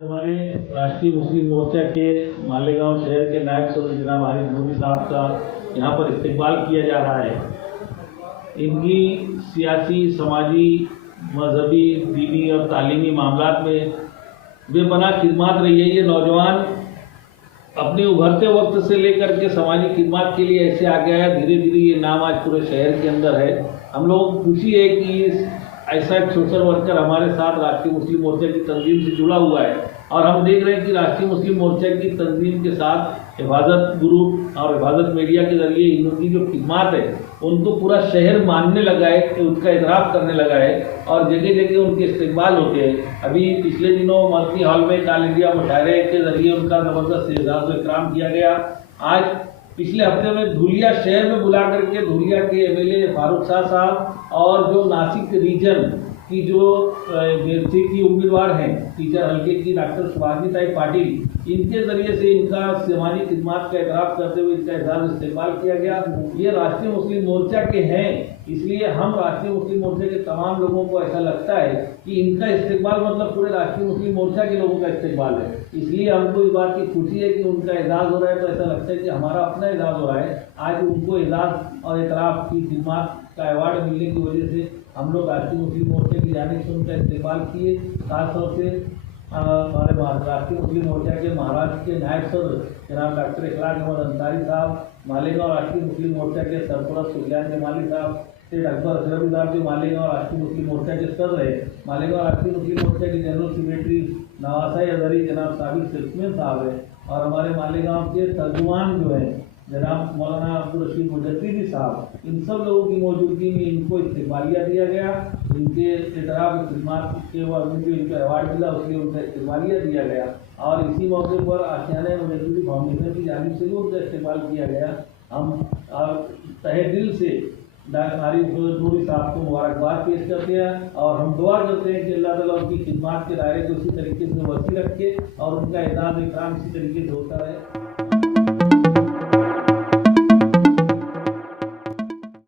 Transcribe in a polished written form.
हमारे राष्ट्रीय मुस्लिम मोर्चा के मालेगांव शहर के नायब सदर जनाब आरिफ नूरी साहब का यहाँ पर इस्तेमाल किया जा रहा है। इनकी सियासी, समाजी, मजहबी, दीनी और तालीमी मामलात में बेपनाह खिदमत रही है। ये नौजवान अपने उभरते वक्त से लेकर के समाजी खिदमत के लिए ऐसे आ गया है, धीरे धीरे ये नाम आज पूरे शहर के अंदर है। हम लोग खुशी है कि ऐसा एक सोशल वर्कर हमारे साथ राष्ट्रीय मुस्लिम मोर्चा की तंजीम से जुड़ा हुआ है और हम देख रहे हैं कि राष्ट्रीय मुस्लिम मोर्चा की तंजीम के साथ हिफाजत ग्रुप और हिफाजत मीडिया के जरिए इनकी जो खिदमत है उनको पूरा शहर मानने लगा है, उनका इतराफ़ करने लगा है और जगह जगह उनके इस्तेमाल होते हैं। अभी पिछले दिनों मल्टी हॉल में ऑल इंडिया मुशायरे के जरिए उनका ज़बरदस्त एजाज़ व इकराम किया गया। आज पिछले हफ्ते में धुलिया शहर में बुला करके धुलिया के एमएलए फारूक शाह साहब और जो नासिक रीजन की जो बेलसी की उम्मीदवार हैं टीचर हल्के की डॉक्टर सुभाषनी ताई पाटिल, इनके ज़रिए से इनका समाजी खिदमत का इतराफ़ करते हुए इनका एजाज़ इस्तेमाल किया गया। ये राष्ट्रीय मुस्लिम मोर्चा के हैं, इसलिए हम राष्ट्रीय मुस्लिम मोर्चा के तमाम लोगों को ऐसा लगता है कि इनका इस्तेमाल मतलब पूरे राष्ट्रीय मुस्लिम मोर्चा के लोगों का इस्तेमाल है। इसलिए हमको इस बात की खुशी है कि उनका एजाज़ हो रहा है, तो ऐसा लगता है कि हमारा अपना एजाज़ हो रहा है। आज उनको एजाज़ और इतराफ़ की खिदमत का अवार्ड मिलने की वजह से हम लोग राष्ट्रीय मुस्लिम मोर्चा की जानिब से उनका इस्तेमाल किए। खासतौर से हमारे राष्ट्रीय मुस्लिम मोर्चा के महाराष्ट्र के नायब सदर जनाब डॉक्टर इखलाक अहमद अंसारी साहब, मालेगांव राष्ट्रीय मुस्लिम मोर्चा के सरपरस्त सुफियान जमाली साहब, सेठ अकबर अशरफी साहब जो मालेगांव राष्ट्रीय मुस्लिम मोर्चा के सदर है, मालेगांव राष्ट्रीय मुस्लिम मोर्चा के जनरल सेक्रेटरी नवासाई अजहरी जनाब साबिर सिस्मिन साहब है और हमारे मालेगांव के तर्जुमान जो है जनाब मौलाना अब्दुल रशीद मुजद्दिदी साहब, इन सब लोगों की मौजूदगी में इनको इस्तेमालिया दिया गया। इनके इतराफ़ खिदमत के बाद जो इनको अवार्ड मिला उसके उनका इस्तेमालिया दिया गया और इसी मौके पर आशियाना मुजद्दिदी फाउंडेशन की जानिब से भी उनका इस्तेमाल किया गया। हम तहे दिल से आरिफ नूरी साहब को मुबारकबाद पेश करते हैं और हम दुआ करते हैं कि अल्लाह ताला उनकी खिदमत के दायरे को इसी तरीके से वसी रखे और उनका एजाज़ इकराम इसी तरीके से होता रहे।